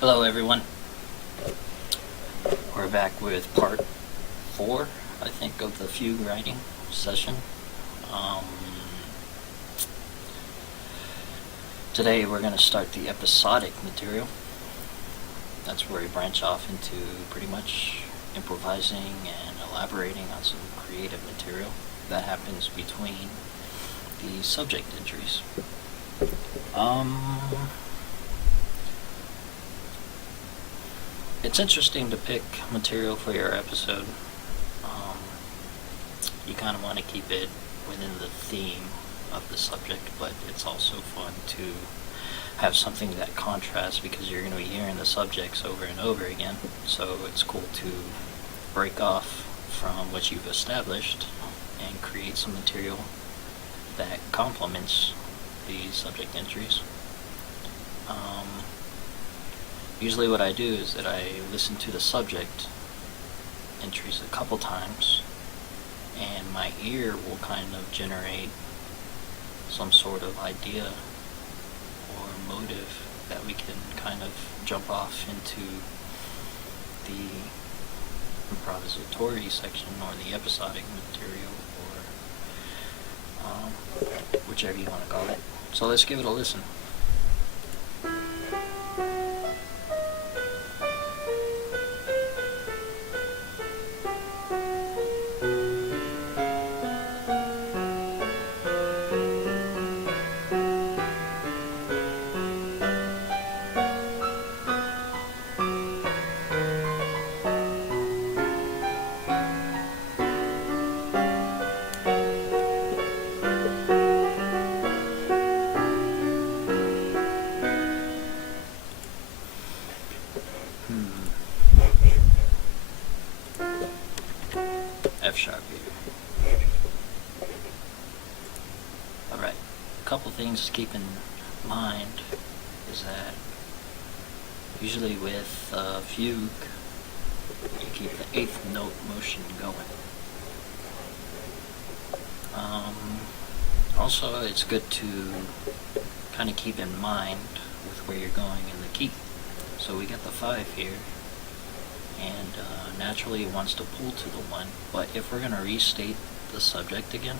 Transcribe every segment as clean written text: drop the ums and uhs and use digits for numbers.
Hello everyone. We're back with part 4, I think, of the Fugue writing session. Today we're going to start the episodic material. That's where we branch off into pretty much improvising and elaborating on some creative material that happens between the subject entries. It's interesting to pick material for your episode. You kind of want to keep it within the theme of the subject, but it's also fun to have something that contrasts because you're going to be hearing the subjects over and over again. So it's cool to break off from what you've established and create some material that complements the subject entries. Usually what I do is that I listen to the subject entries a couple times, and my ear will kind of generate some sort of idea or motive that we can kind of jump off into the improvisatory section or the episodic material, or whichever you want to call it. So let's give it a listen. F sharp here. Alright, a couple things to keep in mind is that usually with fugue, you keep the 8th note motion going. Also, it's good to kind of keep in mind with where you're going in the key. So we got the 5 here, and naturally it wants to pull to the 1, but if we're going to restate the subject again,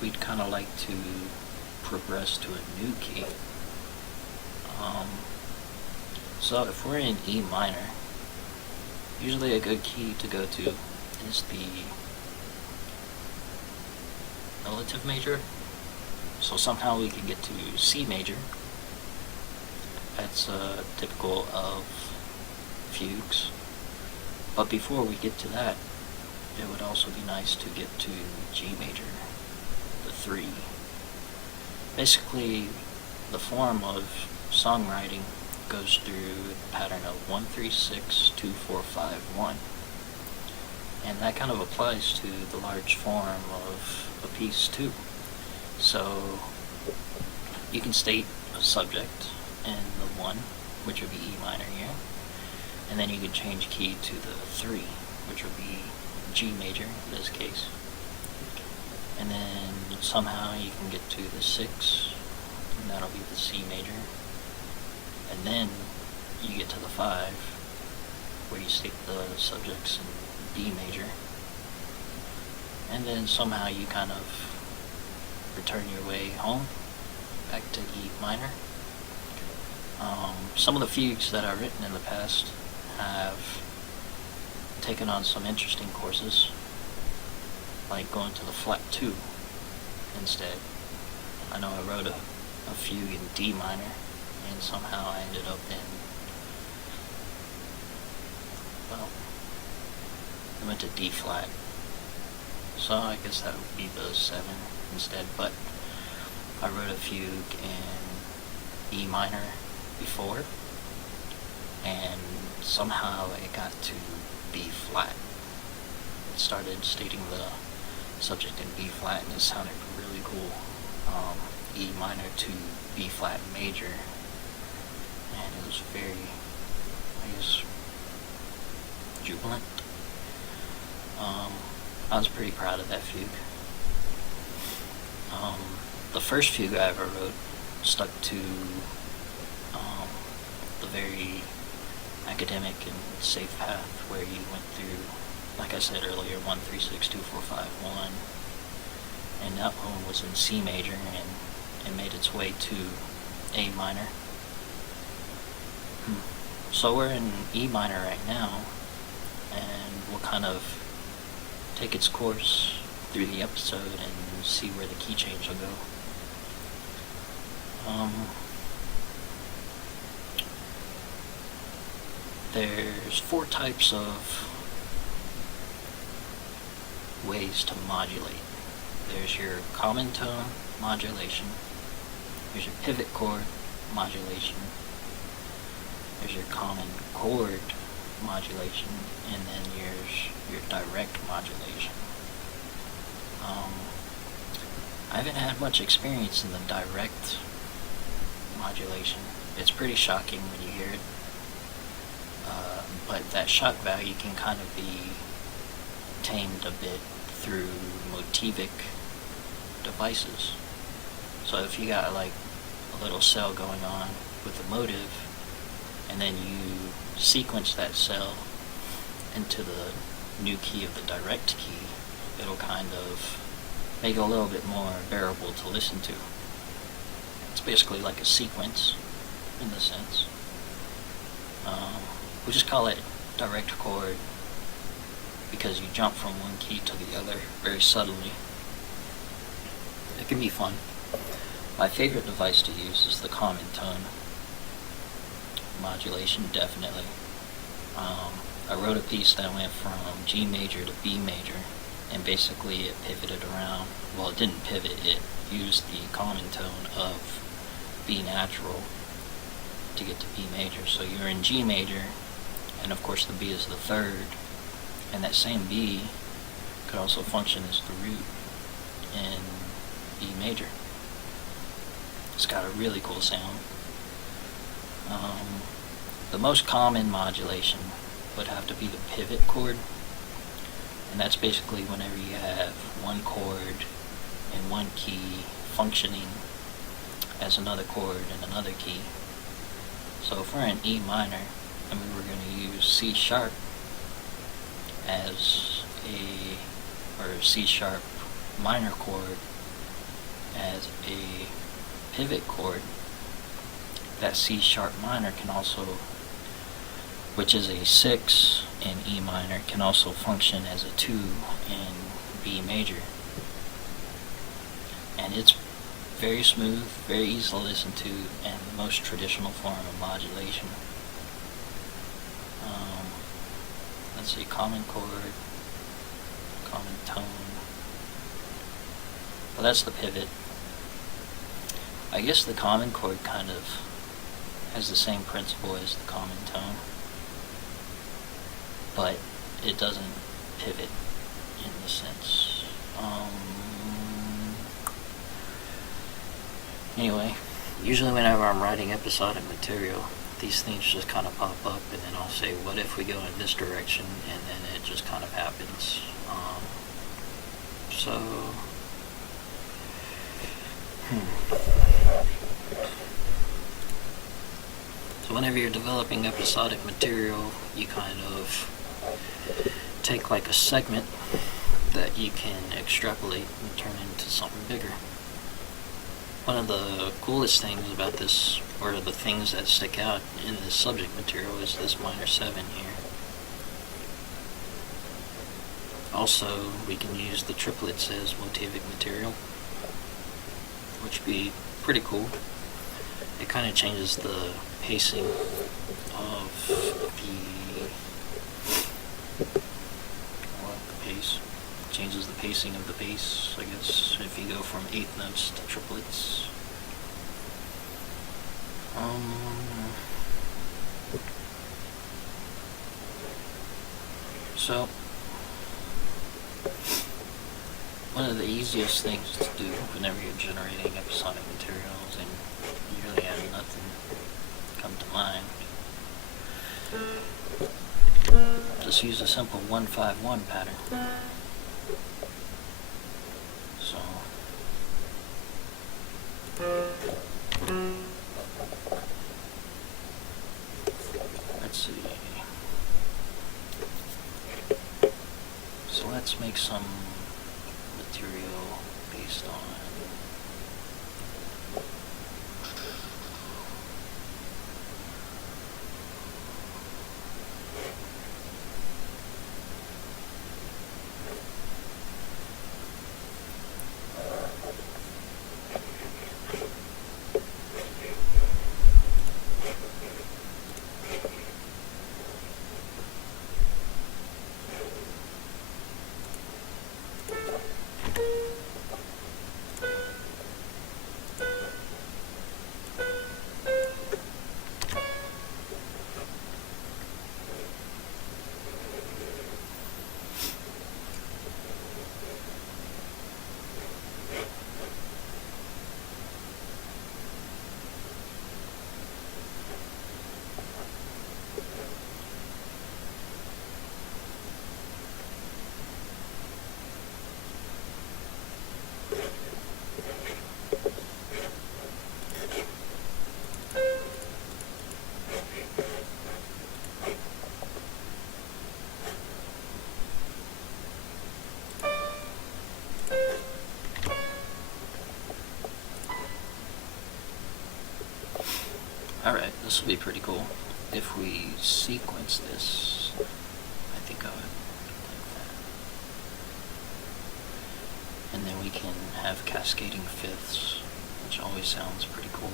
we'd kind of like to progress to a new key. So if we're in E minor, usually a good key to go to is the relative major. So somehow we can get to C major. That's typical of fugues. But before we get to that, it would also be nice to get to G major, the 3. Basically, the form of songwriting goes through the pattern of 1 3 6 2 4 5 1, and that kind of applies to the large form of a piece too. So you can state a subject in the 1, which would be E minor here, and then you could change key to the 3, which would be G major in this case, and then somehow you can get to the 6, and that'll be the C major, and then you get to the 5, where you state the subjects in D major, and then somehow you kind of return your way home back to E minor. Some of the fugues that I've written in the past have taken on some interesting courses, like going to the flat 2 instead. I know I wrote a fugue in D minor, and somehow I ended up in, well, I went to D flat, so I guess that would be the 7 instead, but I wrote a fugue in E minor before, and somehow it got to B flat. It started stating the subject in B flat, and it sounded really cool. E minor to B flat major, and it was very, I guess, jubilant. I was pretty proud of that fugue. The first fugue I ever wrote stuck to the very academic and safe path where you went through, like I said earlier, 1, 3, 6, 2, 4, 5, 1, and that one was in C major, and it made its way to A minor. So we're in E minor right now, and we'll kind of take its course through the episode and see where the key change will go. There's 4 types of ways to modulate. There's your common tone modulation, there's your pivot chord modulation, there's your common chord modulation, and then there's your direct modulation. I haven't had much experience in the direct modulation. It's pretty shocking when you hear it, but that shock value can kind of be tamed a bit through motivic devices. So if you got like a little cell going on with a motive, and then you sequence that cell into the new key of the direct key, it'll kind of make it a little bit more bearable to listen to. It's basically like a sequence in the sense. We just call it direct chord because you jump from one key to the other very subtly. It can be fun. My favorite device to use is the common tone modulation, definitely. I wrote a piece that went from G major to B major, and basically it pivoted around, well, it didn't pivot, it used the common tone of B natural to get to B major. So you're in G major, and of course the B is the third, and that same B could also function as the root in B major. It's got a really cool sound. The most common modulation would have to be the pivot chord, and that's basically whenever you have one chord in one key functioning as another chord in another key. So if we're in E minor and we were going to use C sharp as or C sharp minor chord as a pivot chord, that C sharp minor can also, which is a 6 in E minor, can also function as a 2 in B major. And it's very smooth, very easy to listen to, and the most traditional form of modulation. Let's see, common chord, common tone. Well, that's the pivot. I guess the common chord kind of has the same principle as the common tone, but it doesn't pivot in the sense. Anyway, usually whenever I'm writing episodic material, these things just kind of pop up, and then I'll say, what if we go in this direction, and then it just kind of happens. So whenever you're developing episodic material, you kind of take like a segment that you can extrapolate and turn into something bigger. One of the coolest things about this, or the things that stick out in this subject material, is this minor 7 here. Also, we can use the triplets as motivic material, which would be pretty cool. It kind of changes the pacing of the pace. Changes the pacing of the bass, I guess, if you go from 8th notes to triplets. So, one of the easiest things to do whenever you're generating episodic materials and you really have nothing come to mind, just use a simple 1-5-1 pattern. So, some material based on Alright, this will be pretty cool. If we sequence this, I think I would like that. And then we can have cascading fifths, which always sounds pretty cool.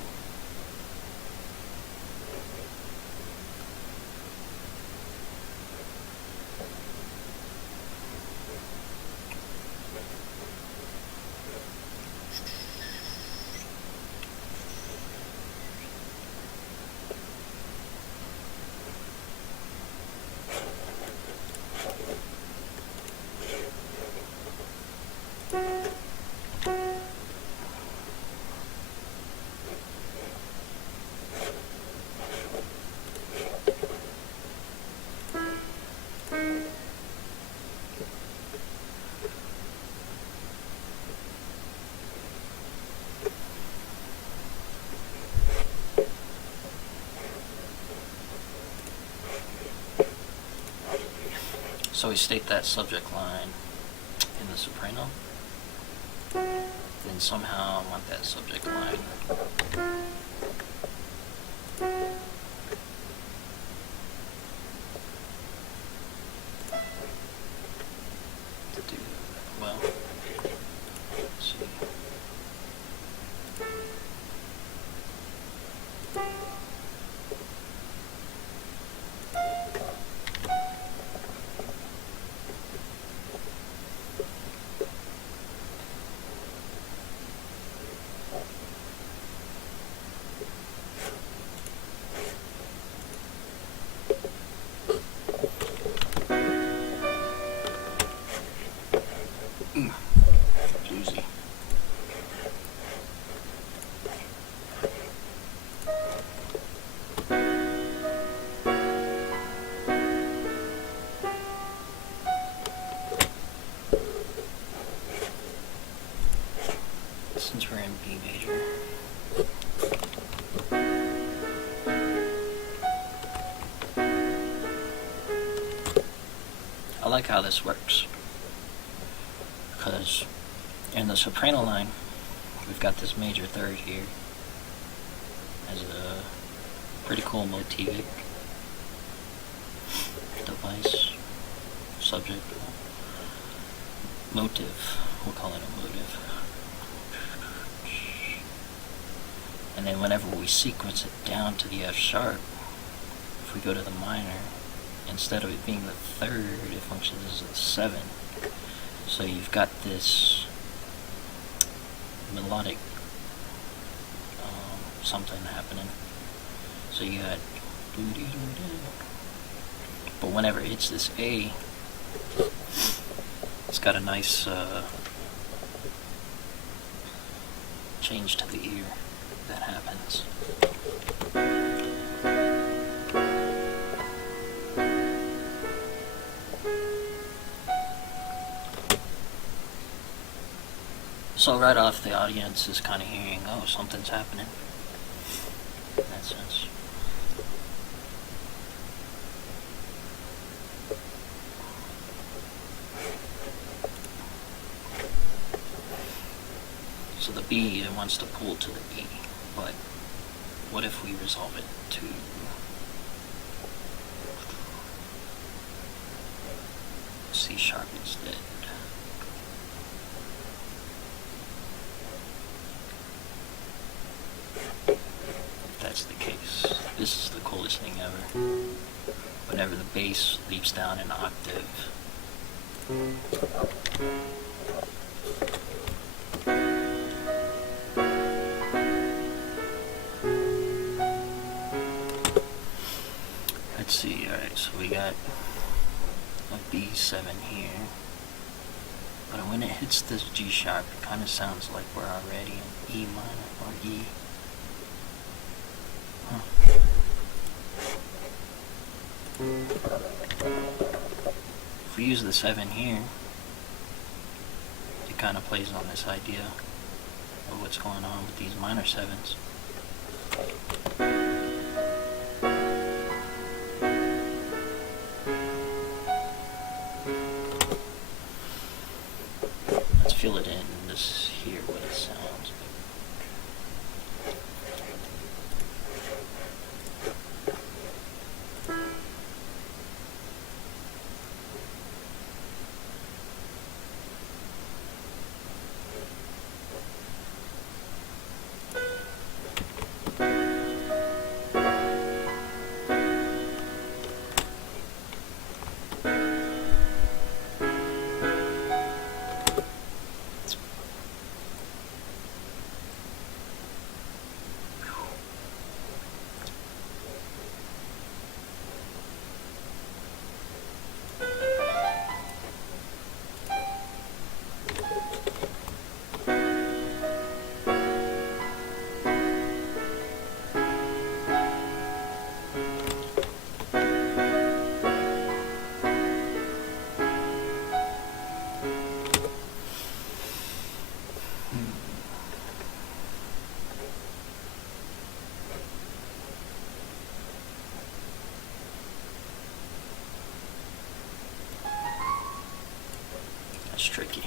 So we state that subject line in the soprano, then somehow I want that subject line to do well. Let's see. Juicy. Since we're in B major, I like how this works, because in the soprano line, we've got this major third here as a pretty cool motivic device, subject, motive, we'll call it a motive. And then whenever we sequence it down to the F sharp, if we go to the minor, instead of it being the third, it functions as a 7. So you've got this melodic something happening. So you got but whenever it hits this A, it's got a nice change to the ear that happens. So right off, the audience is kind of hearing, oh, something's happening, in that sense. B, it wants to pull to the B, but what if we resolve it to C sharp instead? If that's the case, this is the coolest thing ever. Whenever the bass leaps down an octave, let's see, alright, so we got a B7 here, but when it hits this G sharp, it kind of sounds like we're already in E minor, or E. If we use the 7 here, it kind of plays on this idea of what's going on with these minor 7s. Let's feel it in this here, what it sounds. That's tricky.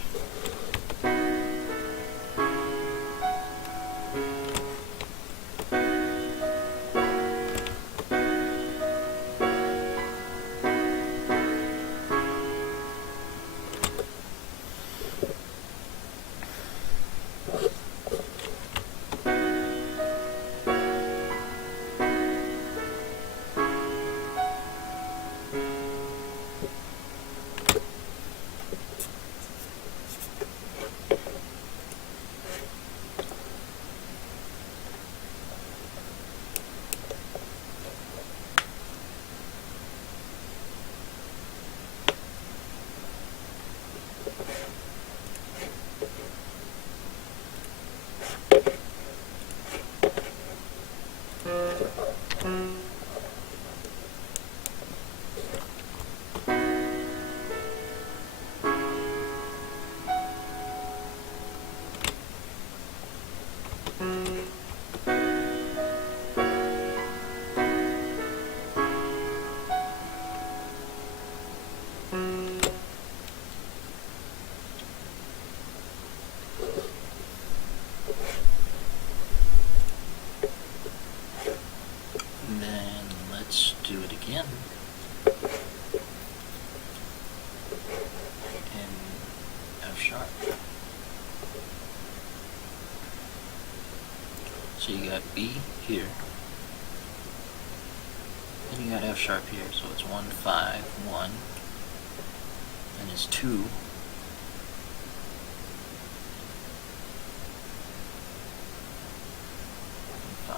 So you got B here, and you got F sharp here, so it's 1, 5, 1, and it's 2, 5.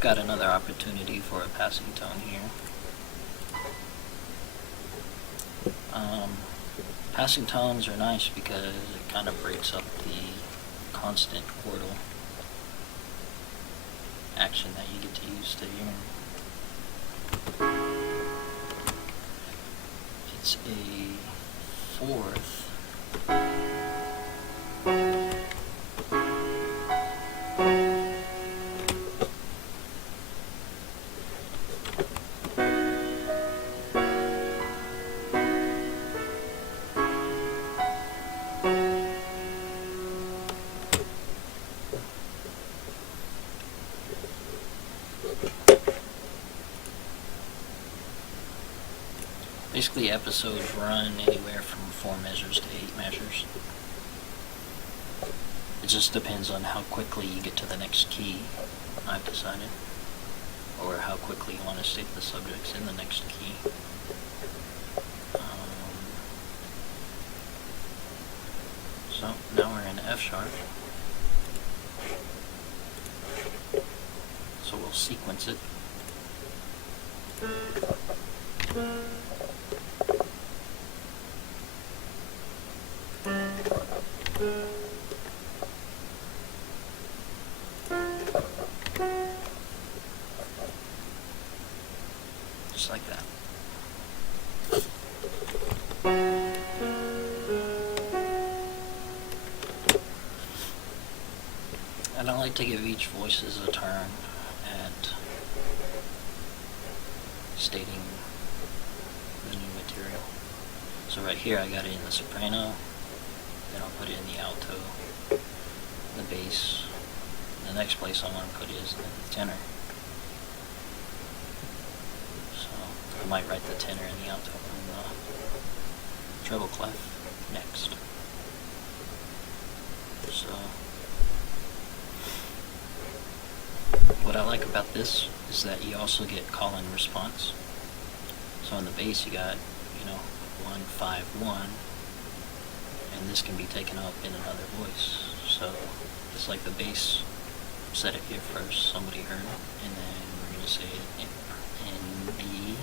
we've got another opportunity for a passing tone here. Passing tones are nice because it kind of breaks up the constant chordal action that you get to use to hear. It's a fourth. Basically, episodes run anywhere from 4 measures to 8 measures. It just depends on how quickly you get to the next key, I've decided, or how quickly you want to state the subjects in the next key. So now we're in F sharp. So we'll sequence it. Just like that. And I like to give each voices a turn at stating the new material. So right here I got it in the soprano, then I'll put it in the alto, the bass. The next place I want to put it is in the tenor. So I might write the tenor and the alto and the treble clef next. So what I like about this is that you also get call and response. So on the bass you got, 1, 5, 1, and this can be taken up in another voice. So it's like the bass said it here first, somebody heard it, and then we're going to say it in the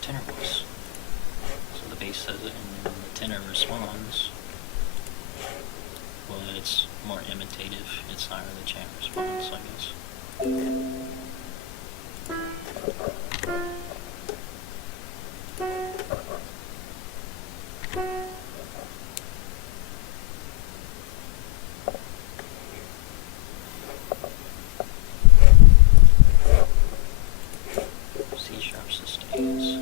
tenor voice. So the bass says it, and then the tenor responds. Well, it's more imitative. It's not really chant response, I guess. C sharp sustains.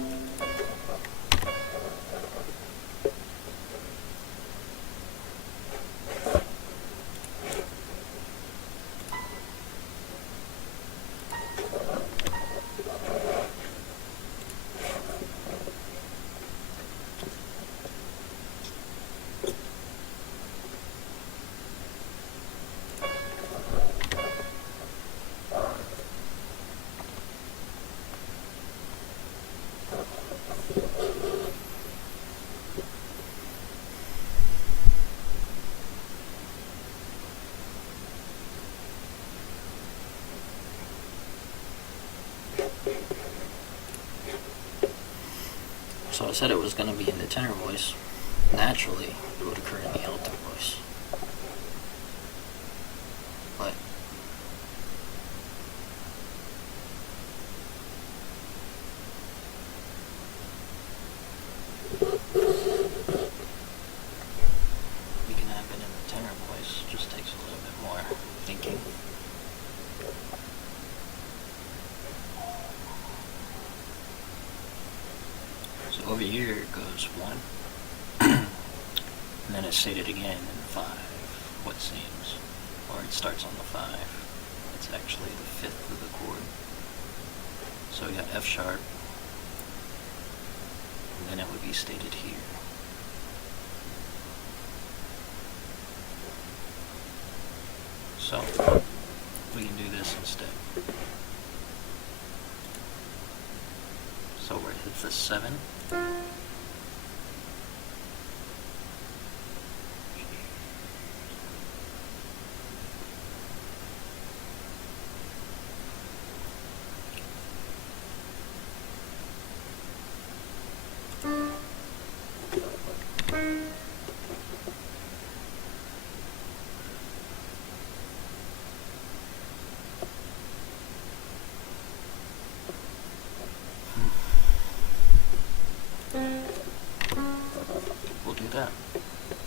So I said it was going to be in the tenor voice. Naturally, it would occur in the alto voice. But we can have it in the tenor voice. It just takes a little bit more thinking. Over here it goes 1, and then it's stated again in 5, what seems, or it starts on the 5. It's actually the 5th of the chord. So we got F sharp, and then it would be stated here. So we can do this instead. So we're at the 7.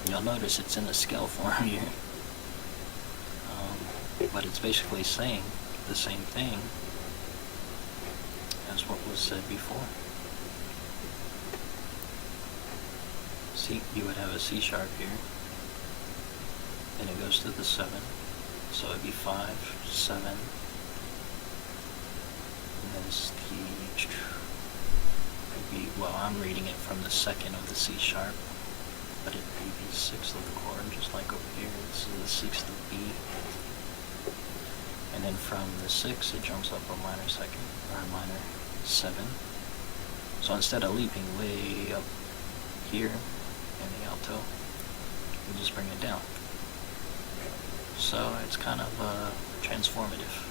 You'll notice it's in a scale form here, but it's basically saying the same thing as what was said before. See, you would have a C sharp here, and it goes to the 7, so it'd be 5, 7, and then it's well, I'm reading it from the 2nd of the C sharp, but it'd be the 6th of the chord, just like over here. This is the 6th of B. And then from the 6, it jumps up a minor 2nd, or a minor 7. So instead of leaping way up here in the alto, we just bring it down. So it's kind of transformative.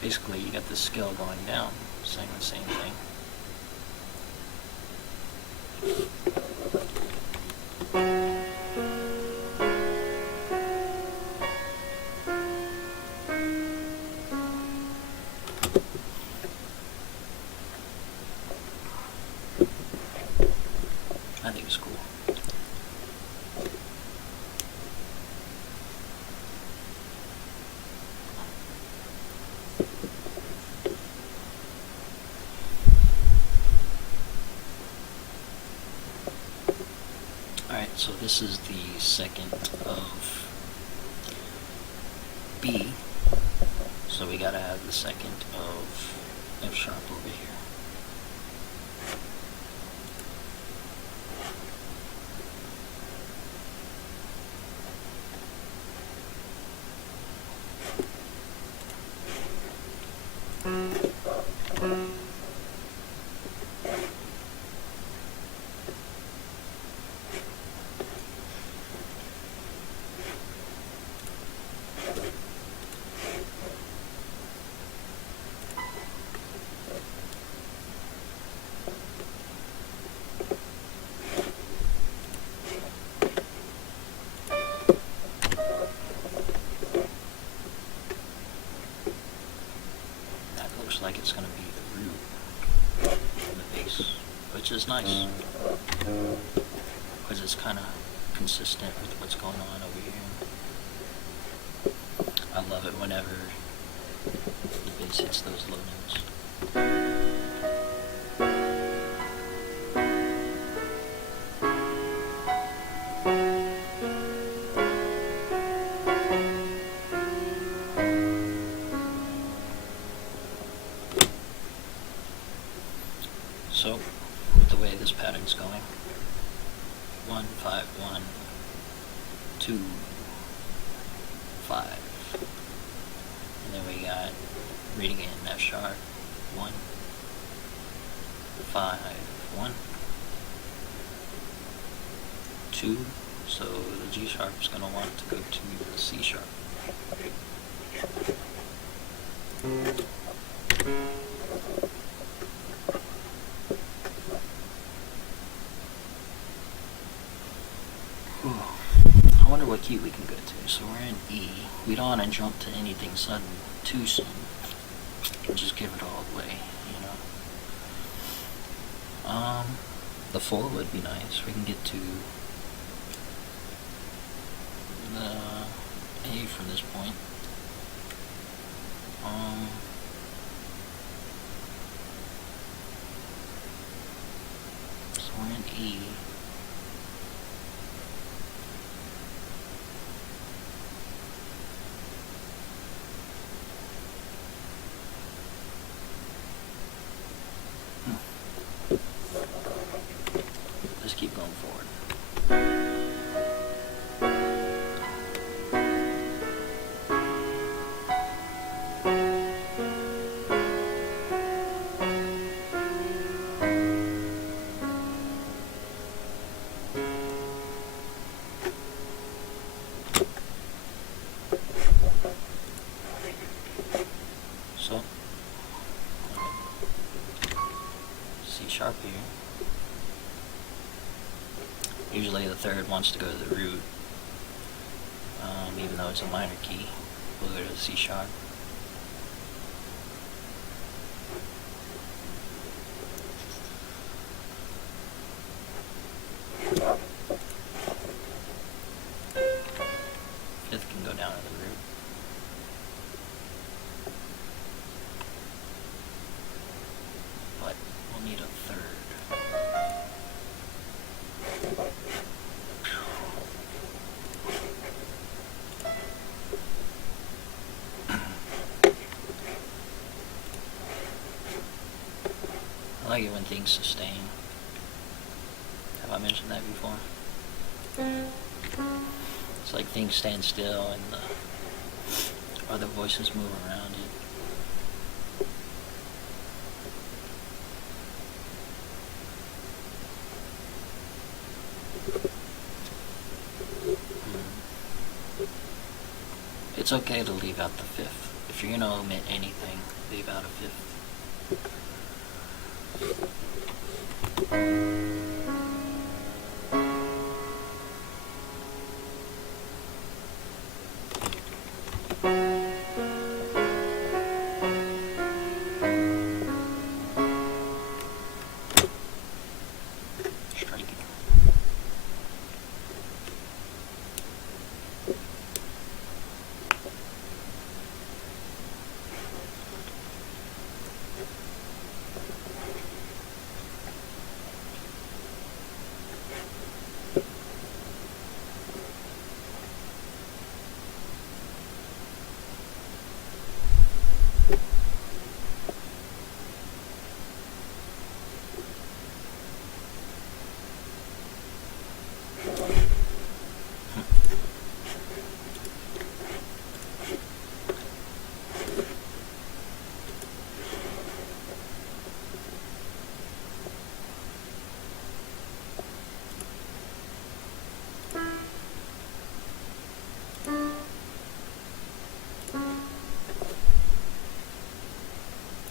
Basically, you got the scale going down, saying the same thing. I think it's cool. Alright, so this is the 2nd of B, so we gotta have the 2nd of F sharp over here. Like it's going to be the root in the bass, which is nice because it's kind of consistent with what's going on over here. I love it whenever the bass hits those low notes. So, with the way this pattern's going, 1, 5, 1, 2, 5, and then we got reading it in F sharp, 1, 5, 1, 2, so the G sharp is going to want to go to the C sharp. I wonder what key we can go to. So we're in E. We don't want to jump to anything sudden too soon. Just give it all away, you know. The 4 would be nice. We can get to the A from this point. So we're in E. Let's keep going forward. So, C sharp here. Usually the 3rd wants to go to the root, even though it's a minor key. We'll go to the C sharp. like it when things sustain. Have I mentioned that before? It's like things stand still and the other voices move around it. It's okay to leave out the fifth. If you're gonna omit anything, leave out a fifth. Striking.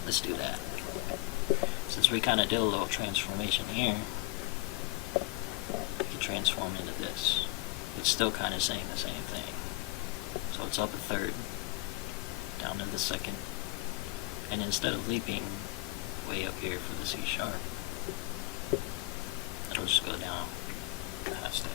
Let's do that. Since we kind of did a little transformation here, we can transform into this. It's still kind of saying the same thing. So it's up a third, down to the second, and instead of leaping way up here for the C sharp, it'll just go down past it.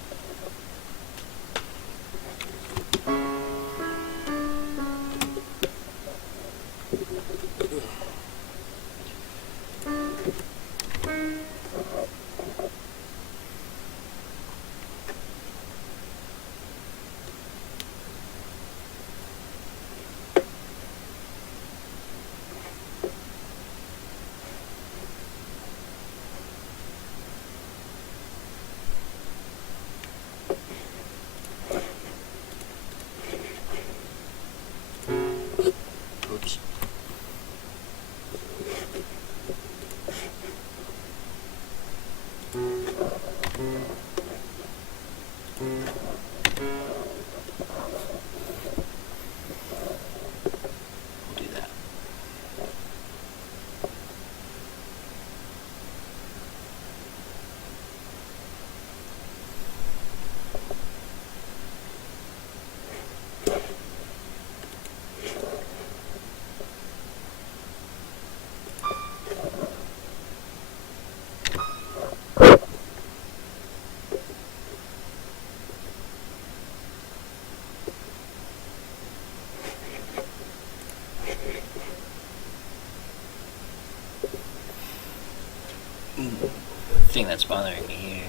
Oops. We'll do that. The thing that's bothering me here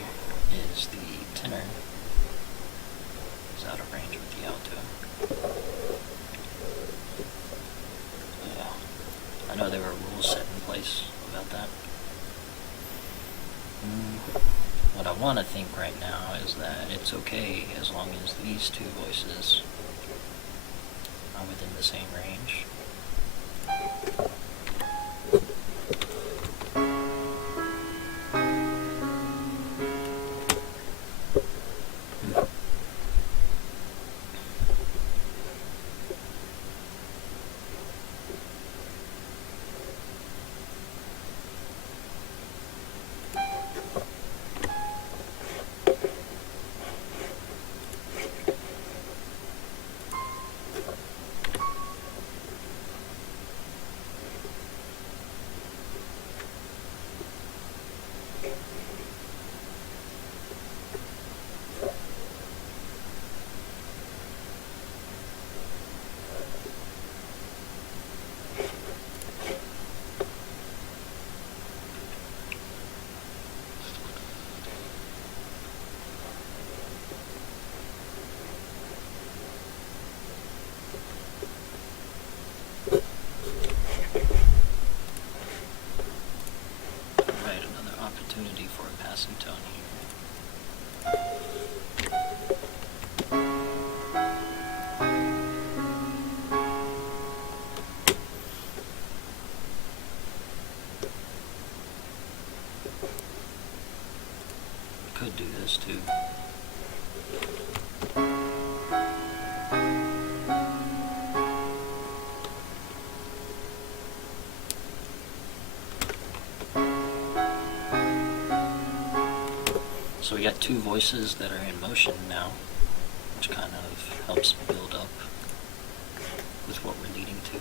is the tenor is out of range with the alto. Yeah, I know there were rules set in place about that. What I want to think right now is that it's okay as long as these two voices are within the same range. So we got two voices that are in motion now, which kind of helps build up with what we're leading to.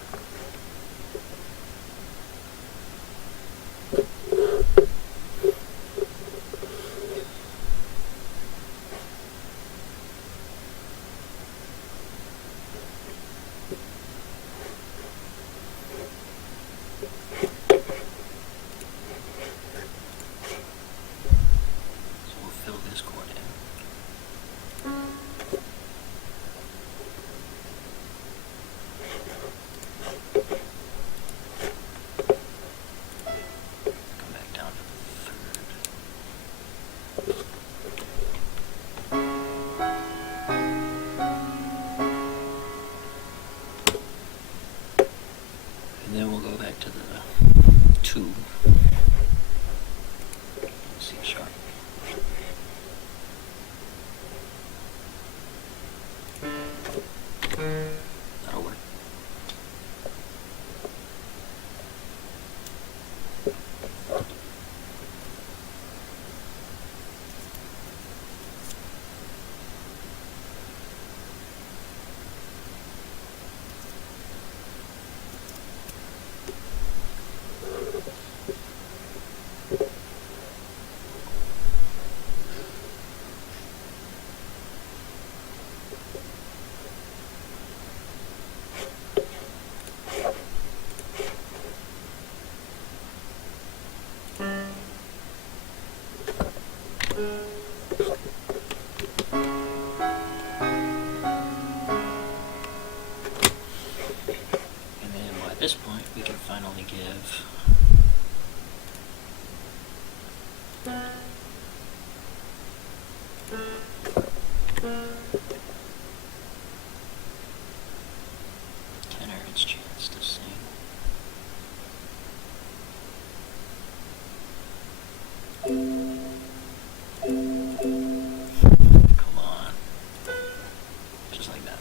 And then we'll go back to the 2. C sharp. That'll work. At this point, we can finally give tenor its chance to sing. Come on. Just like that.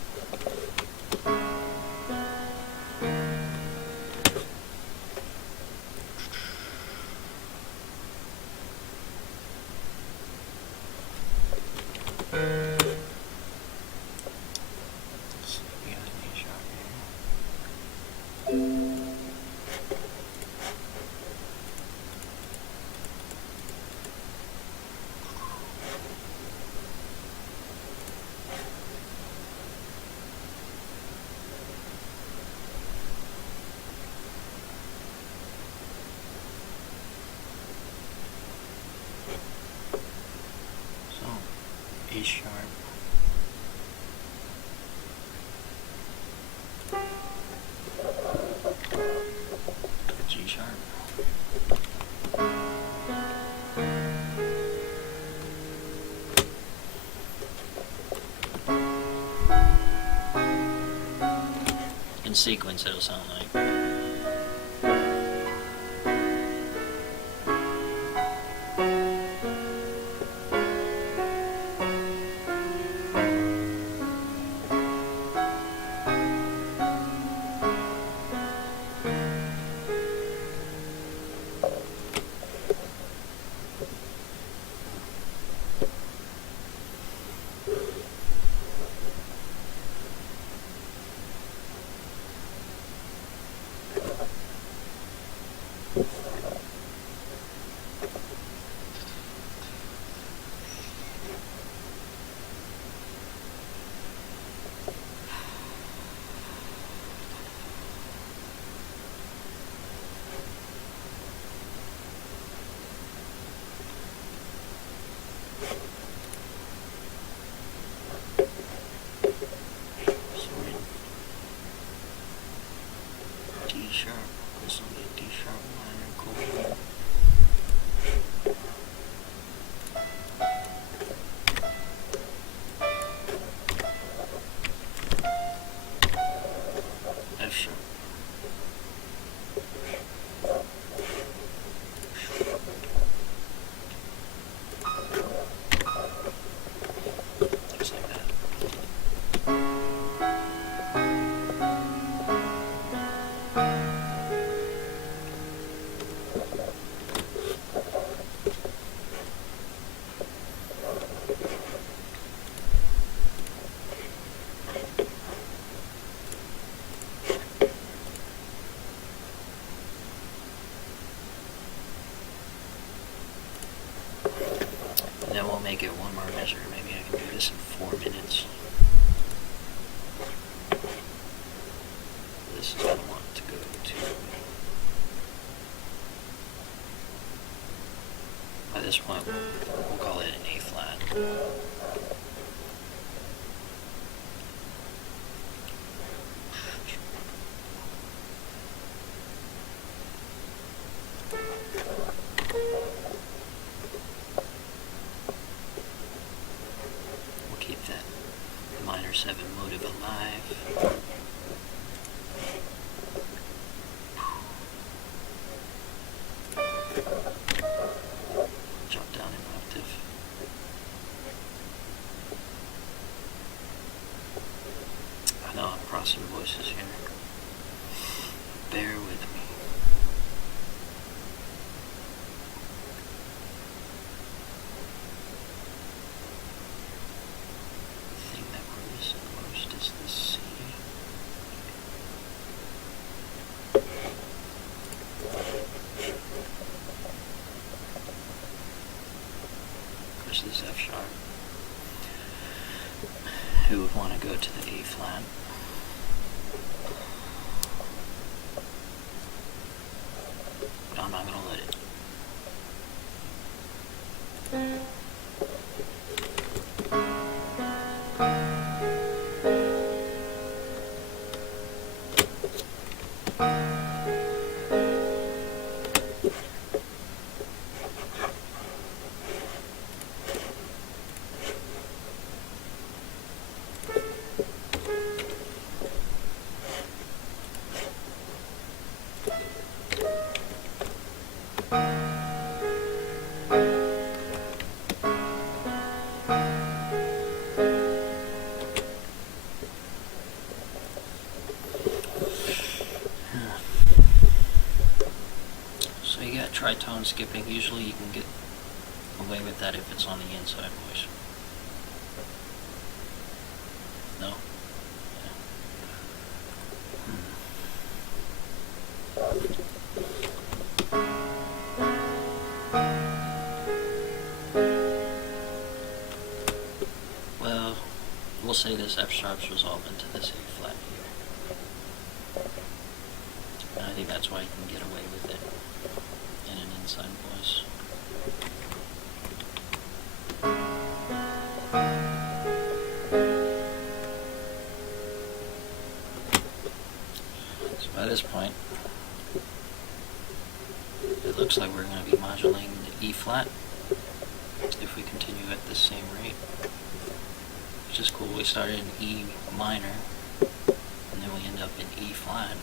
A sharp, G sharp, in sequence it'll sound like measure. Maybe I can do this in 4 minutes. This is what I want to go to. By this point, we'll call it an A flat. We'll keep that minor 7 motive alive. Drop down an octave. I know I'm crossing voices here. Bear with me. The thing that we're missing most is the C. Of course, this F sharp. Who would want to go to the A flat? But I'm not going to let it. So you got tritone skipping. Usually you can get away with that if it's on the inside voice. No? Yeah. Well, we'll say this F sharp's resolved into this A flat here. And I think that's why you can get away with it in an inside voice. So by this point, it looks like we're going to be modulating the E flat if we continue at the same rate. Which is cool. We started in E minor, and then we end up in E flat.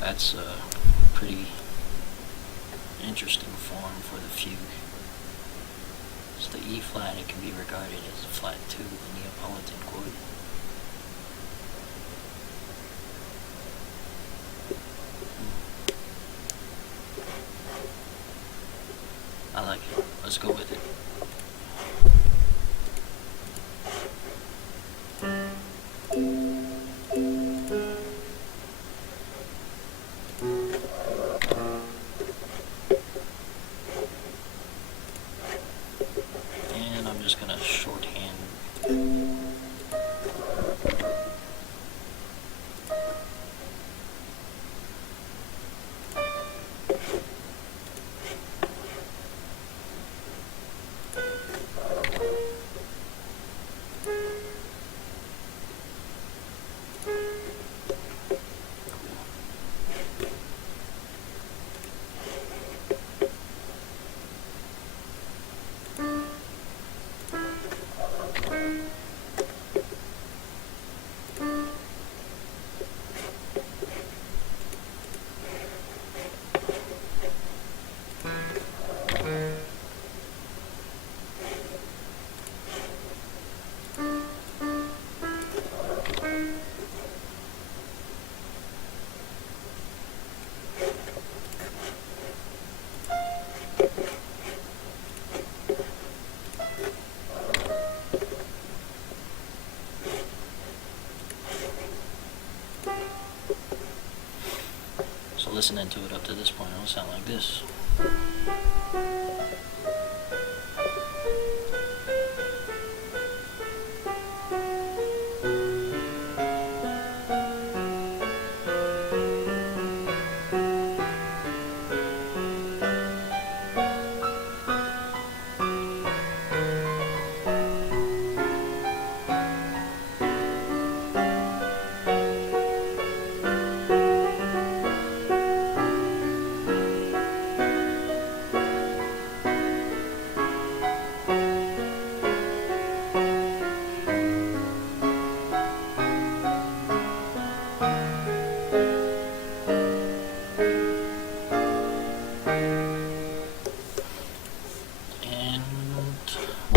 That's a pretty interesting form for the fugue. It's the E flat. It can be regarded as a flat 2, the Neapolitan chord. I like it. Let's go with it. And I'm just gonna shorthand. Listening to it up to this point, it'll sound like this.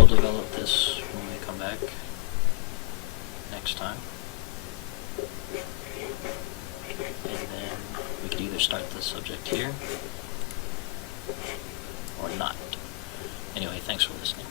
develop this when we come back next time. And then we could either start the subject here or not. Anyway, thanks for listening.